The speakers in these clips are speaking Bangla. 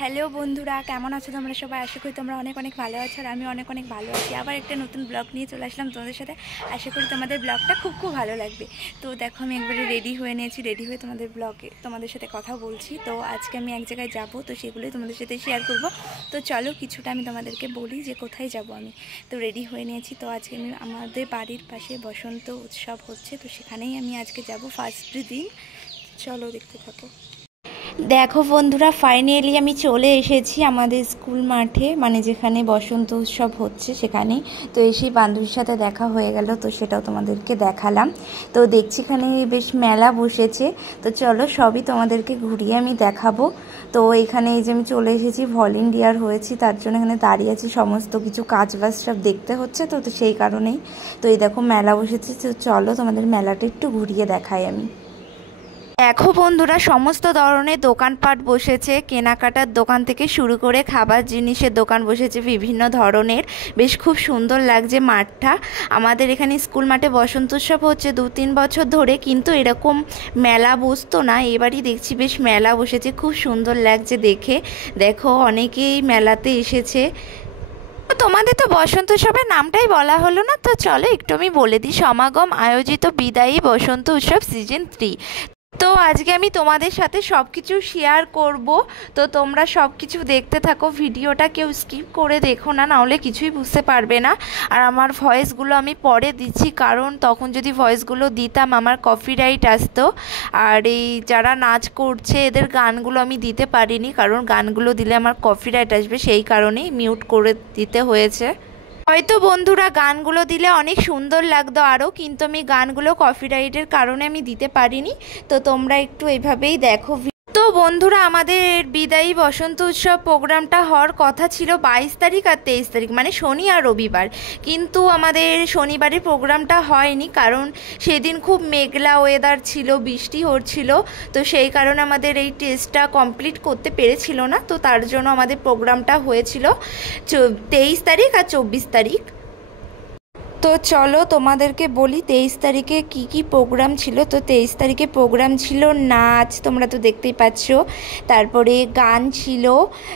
হ্যালো বন্ধুরা, কেমন আছো তোমরা সবাই? আশা করি তোমরা অনেক অনেক ভালো আছো আর আমি অনেক অনেক ভালো আছি। আবার একটা নতুন ব্লগ নিয়ে চলে আসলাম তোমাদের সাথে। আশা করি তোমাদের ব্লগটা খুব খুব ভালো লাগবে। তো দেখো, আমি একবারে রেডি হয়ে নিয়েছি, রেডি হয়ে তোমাদের সাথে কথা বলছি। তো আজকে আমি এক জায়গায় যাব, তো সেগুলোই তোমাদের সাথে শেয়ার করব। তো চলো কিছুটা আমি তোমাদেরকে বলি যে কোথায় যাব আমি। তো রেডি হয়ে নিয়েছি। তো আজকে আমি আমাদের বাড়ির পাশে বসন্ত উৎসব হচ্ছে, তো সেখানেই আমি আজকে যাব ফার্স্ট দিন। চলো দেখতে থাকো। দেখো বন্ধুরা, ফাইনালি আমি চলে এসেছি আমাদের স্কুল মাঠে, মানে যেখানে বসন্ত উৎসব হচ্ছে সেখানে। তো এসেই বান্ধবীর সাথে দেখা হয়ে গেল, তো সেটাও তোমাদেরকে দেখালাম। তো দেখছি এখানে বেশ মেলা বসেছে, তো চলো সবই তোমাদেরকে ঘুরিয়ে আমি দেখাবো। তো এখানে এই যে আমি চলে এসেছি, ভলেন্টিয়ার হয়েছি, তার জন্য এখানে দাঁড়িয়ে আছি, সমস্ত কিছু কাজবাজ সব দেখতে হচ্ছে। তো সেই কারণেই তো এই দেখো মেলা বসেছে। তো চলো তোমাদের মেলাটা একটু ঘুরিয়ে দেখাই আমি। দেখো বন্ধুরা, সমস্ত ধরনের দোকানপাট বসেছে, কেনাকাটার দোকান থেকে শুরু করে খাবার জিনিসের দোকান বসেছে বিভিন্ন ধরনের। বেশ খুব সুন্দর লাগছে মাঠটা। আমাদের এখানে স্কুল মাঠে বসন্ত উৎসব হচ্ছে 2-3 বছর ধরে, কিন্তু এরকম মেলা বসতো না। এবারই দেখছি বেশ মেলা বসেছে, খুব সুন্দর লাগছে দেখে। দেখো অনেকেই মেলাতে এসেছে। তোমাদের তো বসন্ত উৎসবের নামটাই বলা হলো না, তো চলো একটু আমি বলে দিই। সমাগম আয়োজিত বিদায়ী বসন্ত উৎসব সিজন 3। তো আজকে আমি তোমাদের সাথে সব কিছু শেয়ার করব, তো তোমরা সব কিছু দেখতে থাকো। ভিডিওটা কেউ স্কিপ করে দেখো না, নাহলে কিছুই বুঝতে পারবে না। আর আমার ভয়েসগুলো আমি পরে দিচ্ছি, কারণ তখন যদি ভয়েসগুলো দিতাম আমার কপিরাইট আসতো। আর এই যারা নাচ করছে এদের গানগুলো আমি দিতে পারিনি, কারণ গানগুলো দিলে আমার কপিরাইট আসবে, সেই কারণেই মিউট করে দিতে হয়েছে। হয়তো বন্ধুরা গানগুলো দিলে অনেক সুন্দর লাগতো আরও, কিন্তু আমি গানগুলো কপিরাইটের কারণে আমি দিতে পারিনি। তো তোমরা একটু এইভাবেই দেখো। তো বন্ধুরা, আমাদের বিদায়ী বসন্ত উৎসব প্রোগ্রামটা হওয়ার কথা ছিল 22 তারিখ আর 23 তারিখ, মানে শনি আর রবিবার। কিন্তু আমাদের শনিবারের প্রোগ্রামটা হয়নি, কারণ সেদিন খুব মেঘলা ওয়েদার ছিল, বৃষ্টি হচ্ছিল। তো সেই কারণে আমাদের এই টেস্টটা কমপ্লিট করতে পেরেছিল না। তো তার জন্য আমাদের প্রোগ্রামটা হয়েছিল 23 তারিখ আর 24 তারিখ। তো চলো তোমাদেরকে বলি 23 তারিখে কি কি প্রোগ্রাম ছিল। তো 23 তারিখে প্রোগ্রাম ছিল নাচ, তোমরা তো দেখতেই পাচ্ছ, তারপরে গান ছিল,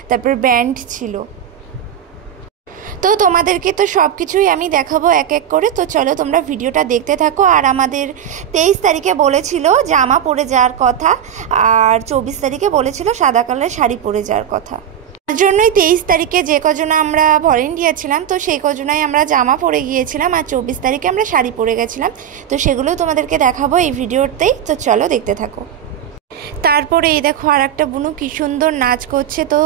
তারপর ব্যান্ড ছিল। তো তোমাদেরকে তো সব কিছুই আমি দেখাবো এক এক করে। তো চলো তোমরা ভিডিওটা দেখতে থাকো। আর আমাদের 23 তারিখে বলেছিল জামা পরে যাওয়ার কথা, আর 24 তারিখে বলেছিল সাদা কালারের শাড়ি পরে যাওয়ার কথা। তার জন্যই 23 তারিখে যে কজনা আমরা ভলেন্টিয়ার ছিলাম, তো সেই কজনাই আমরা জামা পরে গিয়েছিলাম, আর 24 তারিখে আমরা শাড়ি পরে গেছিলাম। তো সেগুলোও তোমাদেরকে দেখাবো এই ভিডিওতেই। তো চলো দেখতে থাকো। তারপরে এই দেখো আর একটা বুনু কি সুন্দর নাচ করছে। তো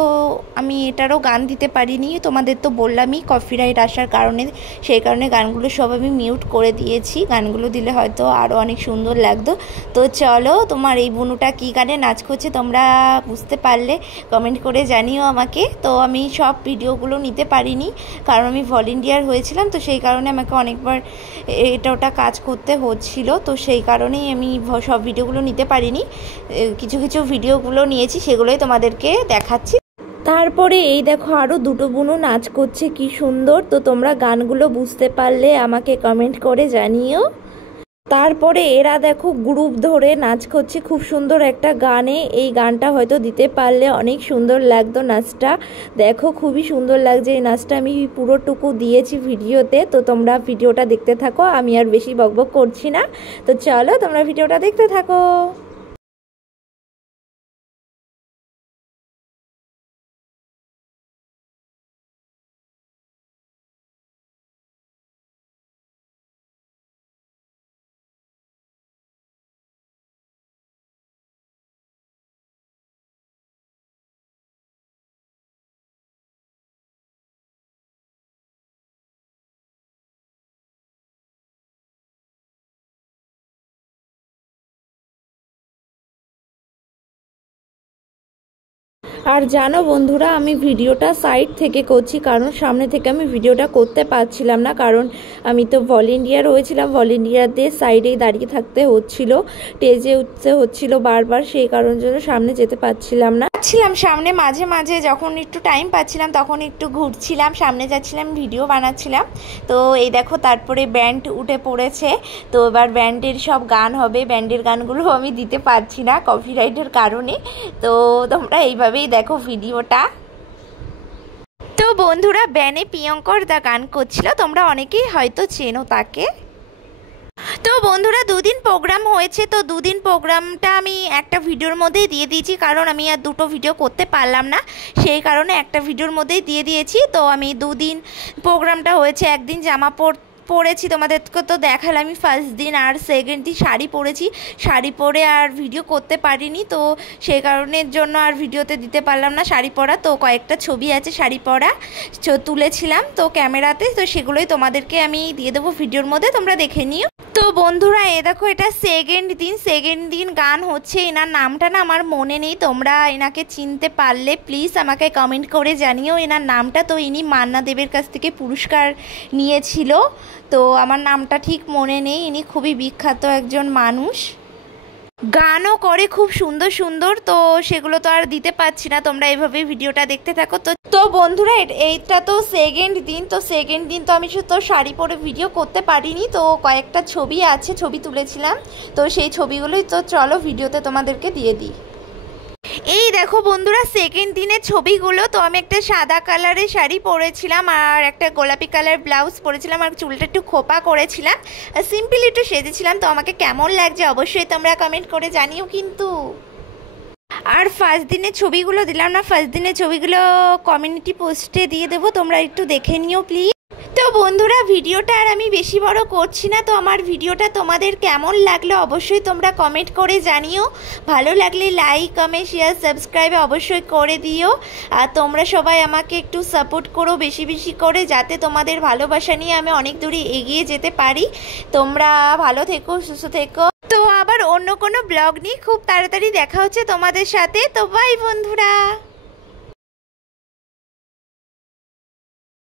আমি এটারও গান দিতে পারিনি, তোমাদের তো বললামই কপিরাইট আসার কারণে, সেই কারণে গানগুলো সব আমি মিউট করে দিয়েছি। গানগুলো দিলে হয়তো আরও অনেক সুন্দর লাগতো। তো চলো, তোমার এই বুনুটা কী গানে নাচ করছে তোমরা বুঝতে পারলে কমেন্ট করে জানিও আমাকে। তো আমি সব ভিডিওগুলো নিতে পারিনি, কারণ আমি ভলেন্টিয়ার হয়েছিলাম, তো সেই কারণে আমাকে অনেকবার এটা ওটা কাজ করতে হচ্ছিল। তো সেই কারণেই আমি সব ভিডিওগুলো নিতে পারিনি, কিছু কিছু ভিডিওগুলো নিয়েছি, সেগুলোই তোমাদেরকে দেখাচ্ছি। তারপরে এই দেখো আরও দুটো বুনো নাচ করছে, কি সুন্দর। তো তোমরা গানগুলো বুঝতে পারলে আমাকে কমেন্ট করে জানিও। তারপরে এরা দেখো গ্রুপ ধরে নাচ করছে খুব সুন্দর একটা গানে। এই গানটা হয়তো দিতে পারলে অনেক সুন্দর লাগতো নাচটা। দেখো খুবই সুন্দর লাগছে এই নাচটা, আমি পুরোটুকু দিয়েছি ভিডিওতে। তো তোমরা ভিডিওটা দেখতে থাকো, আমি আর বেশি বকবক করছি না। তো চলো তোমরা ভিডিওটা দেখতে থাকো। আর জানো বন্ধুরা, আমি ভিডিওটা সাইড থেকে করছি, কারণ সামনে থেকে আমি ভিডিওটা করতে পারছিলাম না, কারণ আমি তো ভলেন্টিয়ার হয়েছিলাম, ভলেন্টিয়ারদের সাইডেই দাঁড়িয়ে থাকতে হচ্ছিল, স্টেজে উঠতে হচ্ছিল বারবার, সেই কারণের জন্য সামনে যেতে পারছিলাম না। যাচ্ছিলাম সামনে, মাঝে মাঝে যখন একটু টাইম পাচ্ছিলাম তখন একটু ঘুরছিলাম, সামনে যাচ্ছিলাম, ভিডিও বানাচ্ছিলাম। তো এই দেখো তারপরে ব্যান্ড উঠে পড়েছে। তো এবার ব্যান্ডের সব গান হবে, ব্যান্ডের গানগুলো আমি দিতে পারছি না কপিরাইটের কারণে। তো তোমরা এইভাবেই দেখো ভিডিওটা। তো বন্ধুরা, ব্যানে প্রিয়ঙ্কর দা গান করছিল, তোমরা অনেকেই হয়তো চেনো তাকে। তো বন্ধুরা, দুদিন প্রোগ্রাম হয়েছে, তো দুদিন প্রোগ্রামটা আমি একটা ভিডিওর মধ্যেই দিয়ে দিয়েছি, কারণ আমি আর দুটো ভিডিও করতে পারলাম না, সেই কারণে একটা ভিডিওর মধ্যেই দিয়ে দিয়েছি। তো আমি দুদিন প্রোগ্রামটা হয়েছে, একদিন জামা পরেছি, তোমাদেরকে তো দেখালাম আমি ফার্স্ট দিন, আর সেকেন্ড দিন শাড়ি পরেছি, শাড়ি পরে আর ভিডিও করতে পারিনি, তো সেই কারণের জন্য আর ভিডিওতে দিতে পারলাম না শাড়ি পরা। তো কয়েকটা ছবি আছে শাড়ি পরা তুলেছিলাম তো ক্যামেরাতে, তো সেগুলোই তোমাদেরকে আমি দিয়ে দেবো ভিডিওর মধ্যে, তোমরা দেখে নিও। তো বন্ধুরা, দেখো এটা সেকেন্ড দিন গান হচ্ছে। এনার নামটা না আমার মনে নেই, তোমরা এনাকে চিনতে পারলে প্লিজ আমাকে কমেন্ট করে জানিও এনার নামটা। তো ইনি মান্না দেবের কাছ থেকে পুরস্কার নিয়েছিল, তো আমার নামটা ঠিক মনে নেই। ইনি খুবই বিখ্যাত একজন মানুষ, গানও করে খুব সুন্দর সুন্দর, তো সেগুলো তো আর দিতে পারছি না, তোমরা এইভাবে ভিডিওটা দেখতে থাকো। তো বন্ধুরা, এইটা তো সেকেন্ড দিন, তো সেকেন্ড দিন তো আমি তো শাড়ি পরে ভিডিও করতে পারিনি, তো কয়েকটা ছবি আছে, ছবি তুলেছিলাম, তো সেই ছবিগুলোই তো চলো ভিডিওতে তোমাদেরকে দিয়ে দিই। এই দেখো বন্ধুরা, সেকেন্ড দিনের ছবিগুলো। তো আমি একটা সাদা কালারের শাড়ি পরেছিলাম আর একটা গোলাপি কালার ব্লাউজ পরেছিলাম, আর চুলটা একটু খোপা করেছিলাম, সিম্পল একটু সেজেছিলাম। তো আমাকে কেমন লাগছে অবশ্যই তোমরা কমেন্ট করে জানিও কিন্তু। আর ফার্স্ট দিনের ছবিগুলো দিলাম না, ফার্স্ট দিনের ছবিগুলো কমিউনিটি পোস্টে দিয়ে দেবো, তোমরা একটু দেখে নিও প্লিজ। তো বন্ধুরা, ভিডিওটা আর আমি বেশি বড় করছি না, তো আমার ভিডিওটা তোমাদের কেমন লাগলো অবশ্যই তোমরা কমেন্ট করে জানিও। ভালো লাগলে লাইক, কমেন্ট, শেয়ার, সাবস্ক্রাইব অবশ্যই করে দিও। আর তোমরা সবাই আমাকে একটু সাপোর্ট করো বেশি বেশি করে, যাতে তোমাদের ভালোবাসা নিয়ে আমি অনেক দূরে এগিয়ে যেতে পারি। তোমরা ভালো থেকো, সুস্থ থেকো। তো আবার অন্য কোনো ব্লগ নিয়ে খুব তাড়াতাড়ি দেখা হচ্ছে তোমাদের সাথে। তো বাই বন্ধুরা।